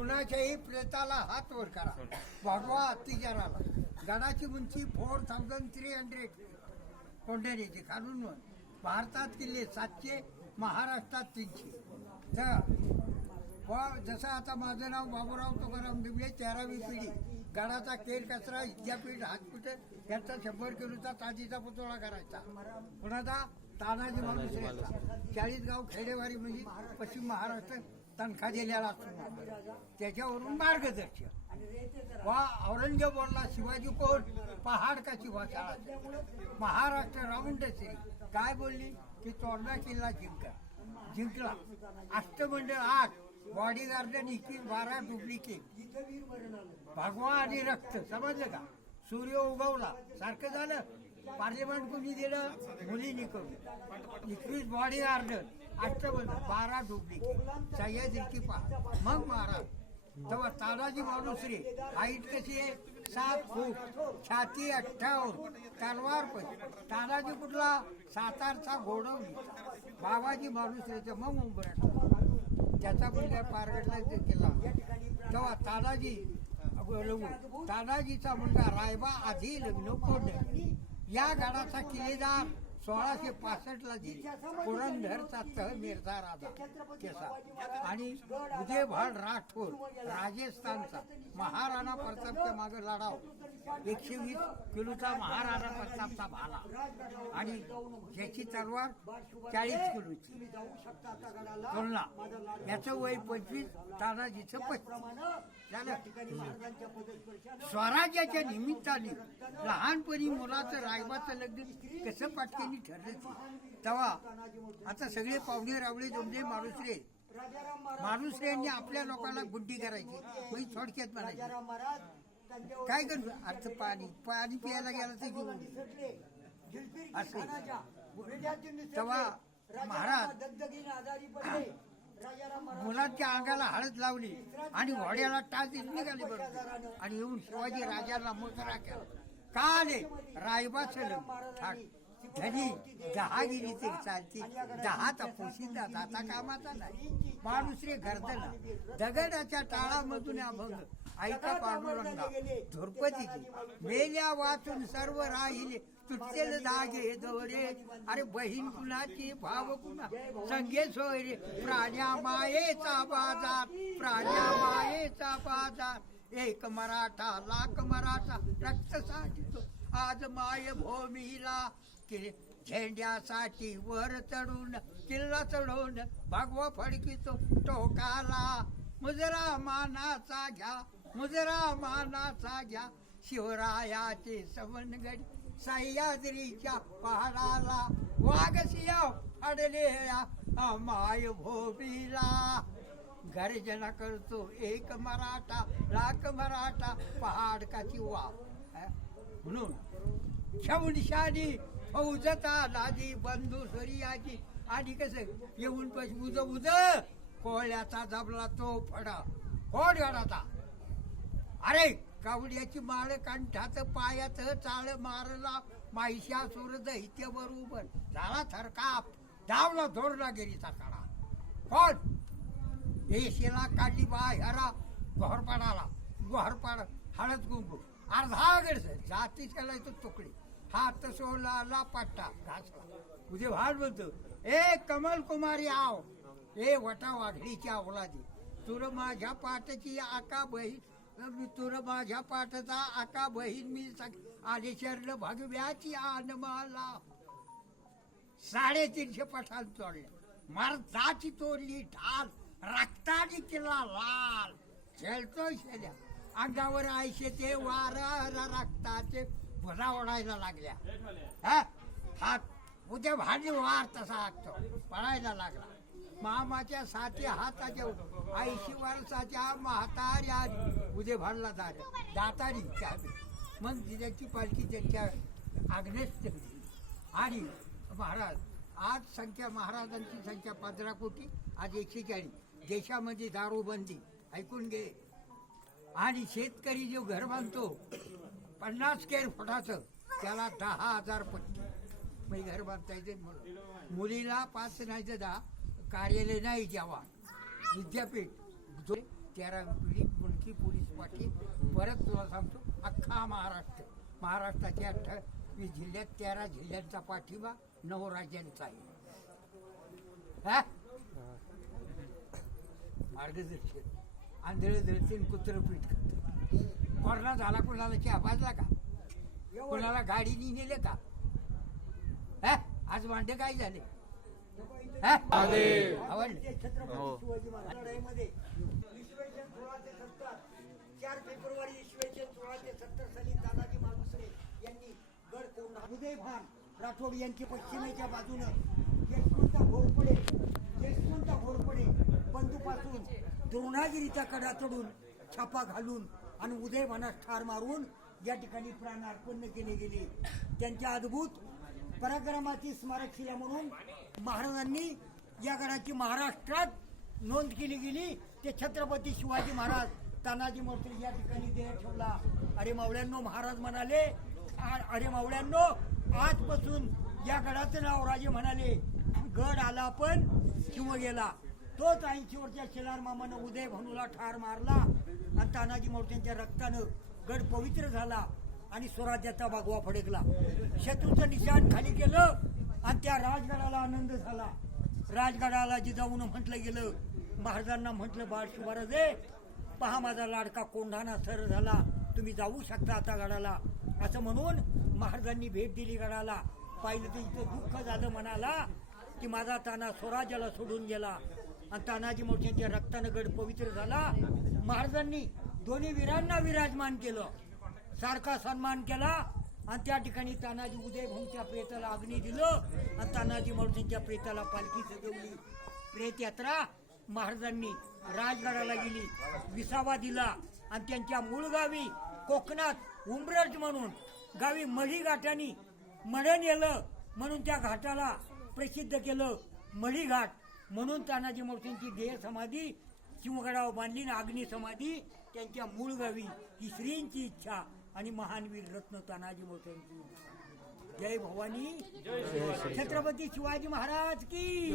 कुणाच्याही प्रेताला हात वर करा, भगवा अत्याचाराला. गडाची उंची 4300 कोंढाण्याची खालून भारतात किल्ले 700, महाराष्ट्रात 300. जसं आता माझं नाव बाबूराव तुकाराम डुबळे, 13वी पिढी. गडाचा केर कचरा विद्यापीठ हातकुटे यांचा 100 किलोचा ताजीचा पुतळा करायचा. कुणाचा? तानाजी मालुसरेचा. 40 गाव खेडेवारी म्हणजे पश्चिम महाराष्ट्र तनखा दिलेला असतो, त्याच्यावरून मार्गदर्शन. औरंगजेब बोलला शिवाजी कोण? पहाड का शिवाशाळा. महाराष्ट्र राऊंड असेल काय बोलली की तोरणा किल्ला जिंकला. अष्टमंडळ 8, बॉडीगार्ड 21, 12 डुप्लिकेट, भगवा आणि रक्त. समजलं का? सूर्य उगवला सारखं झालं. पार्लिमेंट कोणी दिलं? मुलींनी करून. 21 बॉडीगार्ड, अष्टमंडळ, 12 डुप्लिकेट, सह्याद्रीची पहाड. मग महाराज तेव्हा तानाजी मालुसरे हाईट कशी आहे? 7 फूट, छाती 58, तलवार पण. तानाजी कुठला? सातारचा घोडवली. बाबाजी मालुसरेचं मग उंबरठा. त्याचा मुलगा पारगडला केला. तेव्हा तानाजीचा मुलगा रायबा आधी लग्न कोंढ. या गडाचा किल्लेदार 1665 दिली. पुरंदरचा तहमीरचा राजा केसा आणि उदयभान राठोड राजस्थानचा महाराणा प्रतापच्या मागे लढाव. 120 किलोचा महाराणा प्रतापचा भाला आणि ज्याची तलवार 40 किलोची. तुलना याचं वय 25, तानाजीचं 35. स्वराज्याच्या निमित्ताने लहानपणी मुलाचं रायबाचं लग्न कसं पाटकेनी ठरलं. तेव्हा आता सगळे पाहुणे रावळे जमले. मालुसरे यांनी आपल्या लोकांना गुड्डी करायची, म्हणजे थोडक्यात म्हणायची काय करतो अर्थ पाणी प्यायला गेला तर घेऊन असे. तेव्हा महाराज मुलांच्या अंगाला हळद लावली आणि घोड्याला टाच निघाली बरोबर आणि येऊन शिवाजी राजाला मोजरा केला. का आले? रायबाचं धनी 10 गेली तरी चालती, 10 पोशिंदा जाता कामाचा नाही. मालुसरे गर्दला दगडाच्या टाळामधून अभंग ऐका पांडुरंगा धुरपतीची. मेल्या वाचून सर्व राहिले तुटलेले धागे दोरे. अरे बहीण कुणाची भाव कुणा संगे सोयरे. प्राण्या मायेचा बाजार. एक मराठा लाख मराठा रक्त साठतो आज माय भूमीला. झेंड्यासाठी वर चढून किल्ला चढून भगवा फडकीतो टोकाला. मुजरा मानाचा घ्या शिवरायाचे सवनगड सह्याद्रीच्या पहाडाला. वाघसिया अडलेला माय भूमीला. गर्जना करतो एक मराठा लाख मराठा पहाड का चिवा. म्हणून शवनिशानी फौजता लादी बंधू सूर्याची. आणि कसं येऊन उज कोळ्याचा जबला तो फडा कोण गडाचा. अरे कावड्याची माळ कंठात पायात चाळ मारला. महिषासुर दैत्य बरोबर झाला थरकाप. डावला धोरला गेलीचा काढा. कोण? देशीला काढली बाहेरा गोहरपाड हळद गुंगू अर्धा गडस जाती चालायचं तुकडी. हात सोला पट्टा घासला. उद्या भाड म्हणतो ए कमल कुमारी आव. ए वटा वाघडीच्या अवलादी. तुर माझ्या पाठची आका बहीण. तुर माझ्या पाठचा आका बहीण मी आले शरण भगव्याची आनमाला. 350 पठाण चोरल्या. मर्दाची तोडली ढाल. रक्ताने केला लाल. खेळतोय शेल्या अंगावर आयशे ते वार रक्ताचे भुजा ओढायला लागल्या. हात उद्या भाजी वार तसा हाकतो पळायला लागला. मामाच्या 7 हाताच्या 80 वर्षाच्या म्हाताऱ्या उद्या भाडला दातारी मग तिच्याची पालखी त्यांच्या आग्नेस ठेवली. आणि महाराज आज महाराजांची संख्या 15 कोटी, आज 140. देशामध्ये दारूबंदी ऐकून घे. आणि शेतकरी जो घर बांधतो 50 स्क्वेअर फुटाचं त्याला 10,000 पट्टी म्हणजे घर बांधता मुलीला 5 नाही तर 10. कार्यालय नाही जेव्हा विद्यापीठ 13वी पिढी मुलकी पोलीस पाटील. परत तुला सांगतो अख्खा महाराष्ट्राच्या 28 जिल्ह्यात 13 जिल्ह्यांचा पाठिंबा 9 राज्यांचा आहे. हा? मार्गदर्शन आंधळे दळतील कुत्रं पीठ खातं. कोरोना झाला कोणाला चहा पाजला का? कोणाला गाडीनी नेले का? हा? आज भांडे काय झाले? हा? आवडले? शिवाजी महाराजांमध्ये इसवी सन 1670 4 फेब्रुवारी इसवी सन 1670 साली तानाजी मालुसरे यांनी गड कोंढा उदयभान राठोड यांची पश्चिमेच्या बाजूनं यशवंत घोरपडे बंधूपासून द्रोणागिरीचा कडा चढून छापा घालून आणि उदयभानास ठार मारून या ठिकाणी प्राणार्पण केले गेले. त्यांच्या अद्भुत पराक्रमाची स्मारकशिला म्हणून महाराजांनी या गडाची महाराष्ट्रात नोंद केली गेली. ते छत्रपती शिवाजी महाराज तानाजी मालुसरे या ठिकाणी देह ठेवला. अरे मावळ्यांनो, महाराज म्हणाले, अरे मावळ्यांनो, आजपासून या गडाचं नाव राजे म्हणाले. गड आला पण शिव गेला. तोच 80 वर्षाच्या शेलार मामानं उदय भानूला ठार मारला आणि तानाजी मालुसरेंच्या रक्तानं गड पवित्र झाला आणि स्वराज्याचा बागवा फडकला. शत्रूचं निशाण खाली केलं आणि त्या राजगडाला आनंद झाला. राजगडाला जिजाऊन म्हटलं गेलं. महाराजांना म्हटलं, बाळ शिवाराजे, पहा माझा लाडका कोंढाणा सर झाला, तुम्ही जाऊ शकता आता गडाला. असं म्हणून महाराजांनी भेट दिली गडाला. पाहिलं तर इथं दुःख झालं मनाला की माझा ताना स्वराज्याला सोडून गेला आणि तानाजी मालुसरेंच्या रक्तानं गड पवित्र झाला. महाराजांनी दोन्ही वीरांना विराजमान केलं, सारखा सन्मान केला आणि त्या ठिकाणी तानाजी उदयभाऊंच्या प्रेताला अग्नी दिलं आणि तानाजी मालुसरेंच्या प्रेताला पालखी सजवली. प्रेत यात्रा महाराजांनी राजगडाला गेली, विसावा दिला आणि त्यांच्या मूळ गावी कोकणात उंबरज म्हणून गावी मढी घाटानी मढण येलं म्हणून त्या घाटाला प्रसिद्ध केलं मढी घाट. म्हणून तानाजी मालुसरेंची देह समाधी शिवगडावर बांधली ना अग्नी समाधी त्यांच्या मूळ गावी. ही श्रींची इच्छा आणि महानवीर रत्न तानाजी मालुसरेंची. जय भवानी. छत्रपती शिवाजी महाराज की